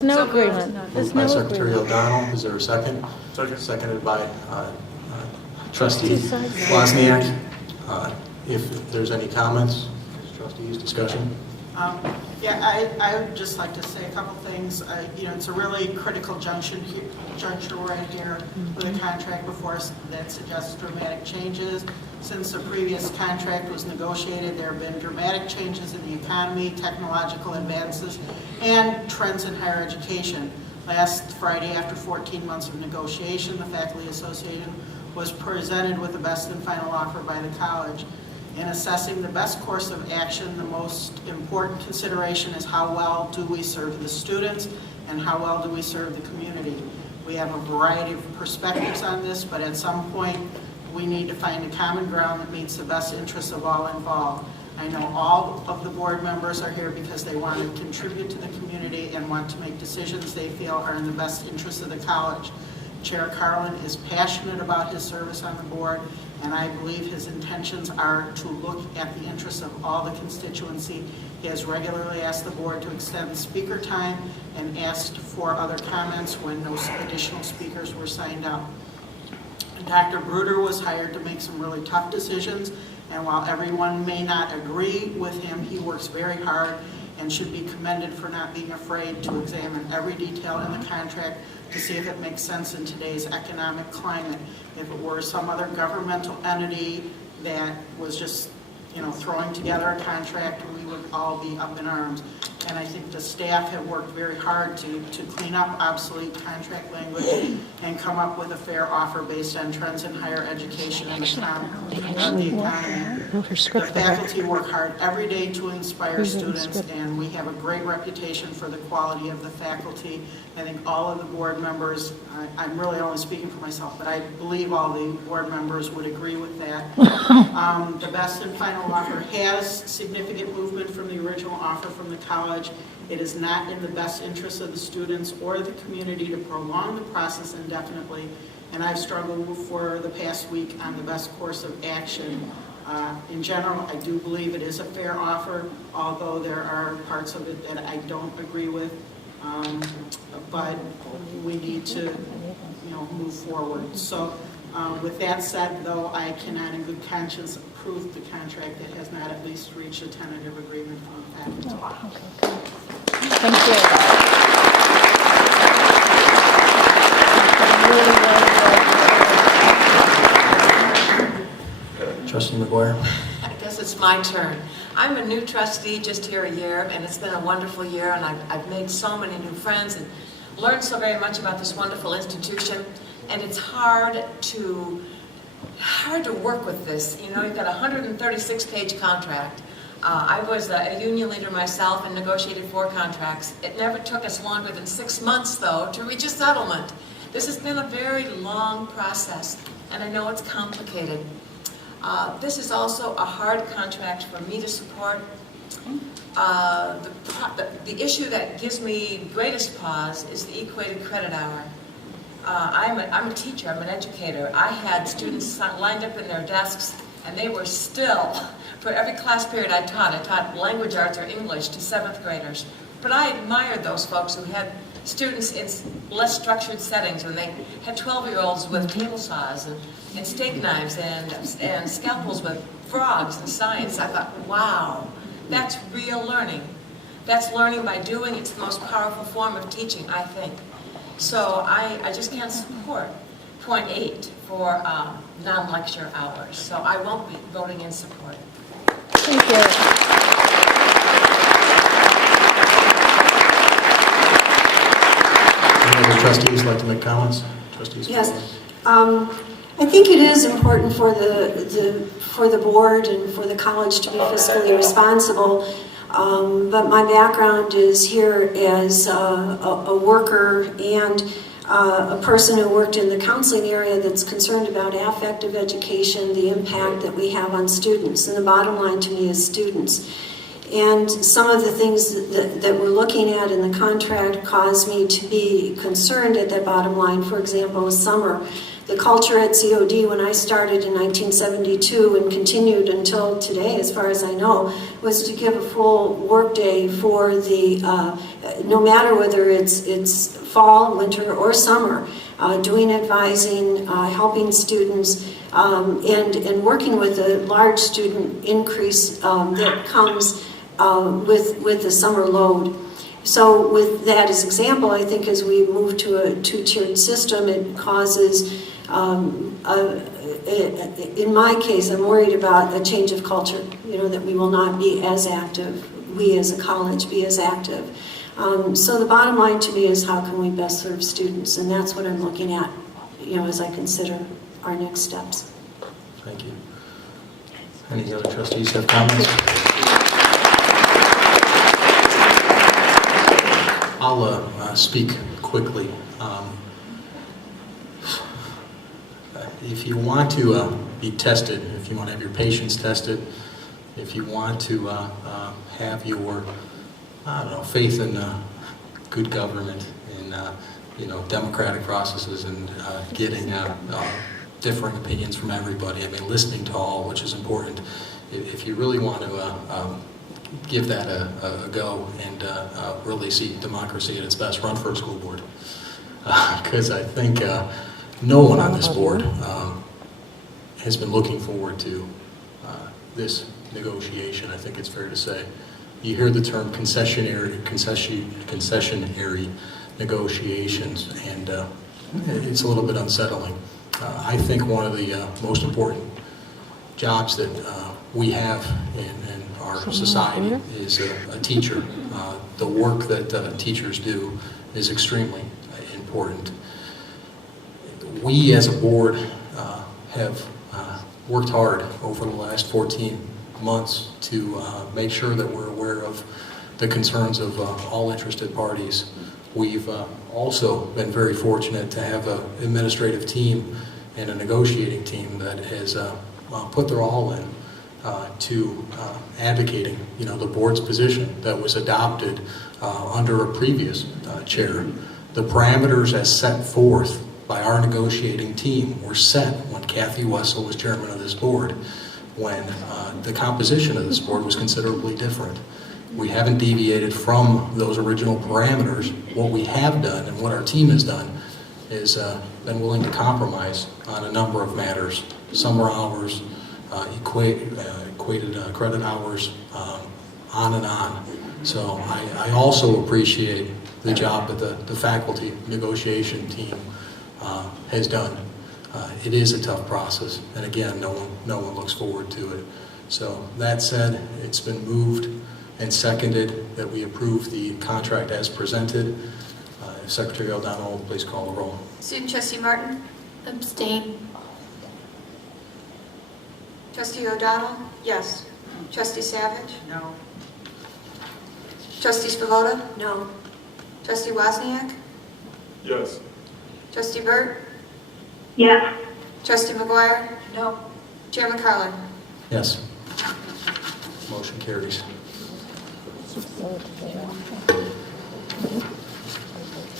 No agreement. There's Moved by no Secretary agreement. O'Donnell. Is there a second? Second. Seconded by Trustee Two sides. Wozniak. If there's any comments, trustees, discussion? I would just like to say a couple things. It's a really critical juncture right here with a contract before us that suggests dramatic changes. Since the previous contract was negotiated, there have been dramatic changes in the economy, technological advances, and trends in higher education. Last Friday, after 14 months of negotiation, the Faculty Association was presented with the best and final offer by the college. In assessing the best course of action, the most important consideration is how well do we serve the students and how well do we serve the community. We have a variety of perspectives on this, but at some point we need to find a common ground that meets the best interests of all involved. I know all of the board members are here because they want to contribute to the community and want to make decisions they feel are in the best interest of the college. Chair Carlin is passionate about his service on the board, and I believe his intentions are to look at the interests of all the constituency. He has regularly asked the board to extend speaker time and asked for other comments when no additional speakers were signed up. Dr. Bruder was hired to make some really tough decisions, and while everyone may not agree with him, he works very hard and should be commended for not being afraid to examine every detail in the contract to see if it makes sense in today's economic climate. If it were some other governmental entity that was just, throwing together a contract, we would all be up in arms. And I think the staff have worked very hard to clean up obsolete contract language and come up with a fair offer based on trends in higher education and the economy. The faculty work hard every day to inspire students, and we have a great reputation for the quality of the faculty. I think all of the board members, I'm really only speaking for myself, but I believe all the board members would agree with that. The best and final offer has significant movement from the original offer from the college. It is not in the best interest of the students or the community to prolong the process indefinitely, and I've struggled for the past week on the best course of action. In general, I do believe it is a fair offer, although there are parts of it that I don't agree with. But we need to, move forward. So, with that said, though, I cannot in good conscience approve the contract that has not at least reached a tentative agreement from the faculty. Thank you. Trustee McGuire. I guess it's my turn. I'm a new trustee, just here a year, and it's been a wonderful year, and I've made so many new friends and learned so very much about this wonderful institution. And it's hard to work with this. You've got a 136-page contract. I was a union leader myself and negotiated 4 contracts. It never took us longer than 6 months, though, to reach a settlement. This has been a very long process, and I know it's complicated. This is also a hard contract for me to support. The issue that gives me greatest pause is the equated credit hour. I'm a teacher, I'm an educator. I had students lined up in their desks, and they were still, for every class period I taught language arts or English to 7th graders. But I admired those folks who had students in less structured settings when they had 12-year-olds with table saws and steak knives and scalpels with frogs and science. I thought, wow, that's real learning. That's learning by doing. It's the most powerful form of teaching, I think. So I just can't support point 8 for non-lecture hours. So I won't be voting in support. Thank you. Any other trustees like to make comments? Trustees? Yes. I think it is important for the board and for the college to be fiscally responsible. But my background is here as a worker and a person who worked in the counseling area that's concerned about affective education, the impact that we have on students. And the bottom line to me is students. And some of the things that we're looking at in the contract cause me to be concerned at that bottom line. For example, summer The culture at COD when I started in 1972 and continued until today, as far as I know, was to give a full workday for the, no matter whether it's fall, winter, or summer, doing advising, helping students, and working with a large student increase that comes with the summer load. So with that as example, I think as we move to a two-tiered system, it causes, in my case, I'm worried about a change of culture, that we will not be as active, we as a college be as active. So the bottom line to me is how can we best serve students, and that's what I'm looking at, as I consider our next steps. Thank you. Any other trustees have comments? I'll speak quickly. If you want to be tested, if you want to have your patients tested, if you want to have your, faith in good government and democratic processes and getting differing opinions from everybody, listening to all, which is important. If you really want to give that a go and really see democracy at its best, run for a school board. Because I think no one on this board has been looking forward to this negotiation. I think it's fair to say. You hear the term concessionary negotiations, and it's a little bit unsettling. I think one of the most important jobs that we have in our society is a teacher. The work that teachers do is extremely important. We as a board have worked hard over the last 14 months to make sure that we're aware of the concerns of all interested parties. We've also been very fortunate to have an administrative team and a negotiating team that has put their all in to advocating, the board's position that was adopted under a previous chair. The parameters as set forth by our negotiating team were set when Kathy Wessel was chairman of this board, when the composition of this board was considerably different. We haven't deviated from those original parameters. What we have done and what our team has done is been willing to compromise on a number of matters. Summer hours, equated credit hours, on and on. So I also appreciate the job that the faculty negotiation team has done. It is a tough process, and again, no one looks forward to it. So that said, it's been moved and seconded that we approve the contract as presented. If Secretary O'Donnell will please call the roll. Student Trustee Martin? Abstain. Trustee O'Donnell? Yes. Trustee Savage? No. Trustee Svoboda? No. Trustee Wozniak? Yes. Trustee Burt? Yes. Trustee McGuire? No. Chairman Carlin? Yes. Motion carries.